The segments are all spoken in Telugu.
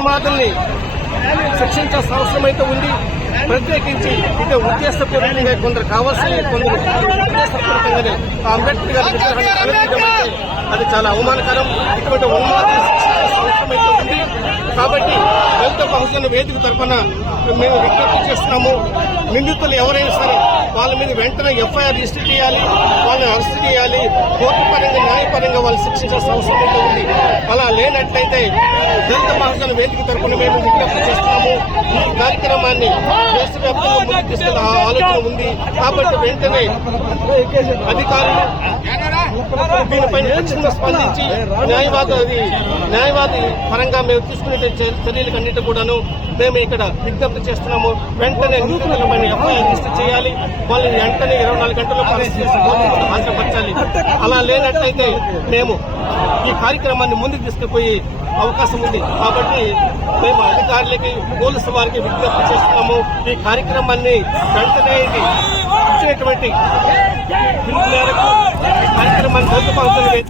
ఉన్మాదుల్ని శిక్షించాల్సిన అవసరం అయితే ఉంది. ప్రత్యేకించి ఇక ఉద్దేశపూర్వకంగా కొందరు కావాల్సిన కొందరు ఉద్దేశపూర్వకంగానే అంబేద్కర్ గారి విగ్రహాన్ని తలెత్తడం అంటే అది చాలా అవమానకరం. ఇటువంటి ఉన్మాదులు శిక్షించాల్సిన అవసరం అయితే ఉంది. కాబట్టి దళిత బహుజన వేదిక తరఫున మేము విజ్ఞప్తి చేస్తున్నాము. నిందితులు ఎవరైనా సరే వాళ్ళ మీద వెంటనే ఎఫ్ఐఆర్ రిజిస్టర్ చేయాలి, వాళ్ళని అరెస్ట్ చేయాలి. కోర్టు పరంగా న్యాయపరంగా వాళ్ళు శిక్షించాల్సిన అవసరం అయితే ఉంది. అలా లేనట్లయితే దళిత బహుజన వేదిక తరఫున మేము విజ్ఞప్తి చేస్తున్నాము. ఈ కార్యక్రమాన్ని దేశవ్యాప్తంగా ముందుకు తీసుకెళ్లే ఆలోచన ఉంది. కాబట్టి వెంటనే అధికారులు దీనిపైన తక్షణంగా స్పందించి న్యాయవాది పరంగా మేము తీసుకునే చర్యలకు అన్నిటి కూడాను మేము ఇక్కడ విజ్ఞప్తి చేస్తున్నాము. వెంటనే నిందితులపైన ఎఫ్ఐఆర్ రిజిస్టర్ చేయాలి. వాళ్ళని వెంటనే 24 గంటల్లో హాజరుపరచాలి. అలా లేనట్లయితే మేము ఈ కార్యక్రమాన్ని ముందుకు తీసుకుపోయే అవకాశం ఉంది. కాబట్టి మేము అధికారులకి పోలీసు వారికి విజ్ఞప్తి చేస్తున్నాము. ఈ కార్యక్రమాన్ని వెంటనే ఇచ్చినటువంటి పిలుపు మేరకు కార్యక్రమాన్ని రద్దుపరచాలి.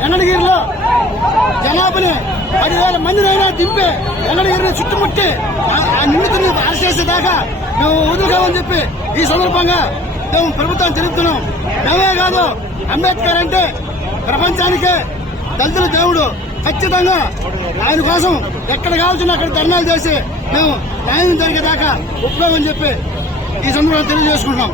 వెంకటగిరిలో జనాభాని 10,000 మందినైనా దింపి వెంకటగిరిని చుట్టుముట్టి ఆ నిందితుని అరెస్ట్ చేసేదాకా మేము వదులుకోమని చెప్పి ఈ సందర్భంగా మేము ప్రభుత్వాన్ని తెలుపుతున్నాం. మేమే కాదు, అంబేద్కర్ అంటే ప్రపంచానికే దళితుల దేవుడు. ఖచ్చితంగా ఆయన కోసం ఎక్కడ కావాల్సిన అక్కడ ధర్నాలు చేసి మేము న్యాయం జరిగేదాకా ఒప్పుకోమని చెప్పి ఈ సందర్భంగా తెలియజేసుకుంటున్నాం.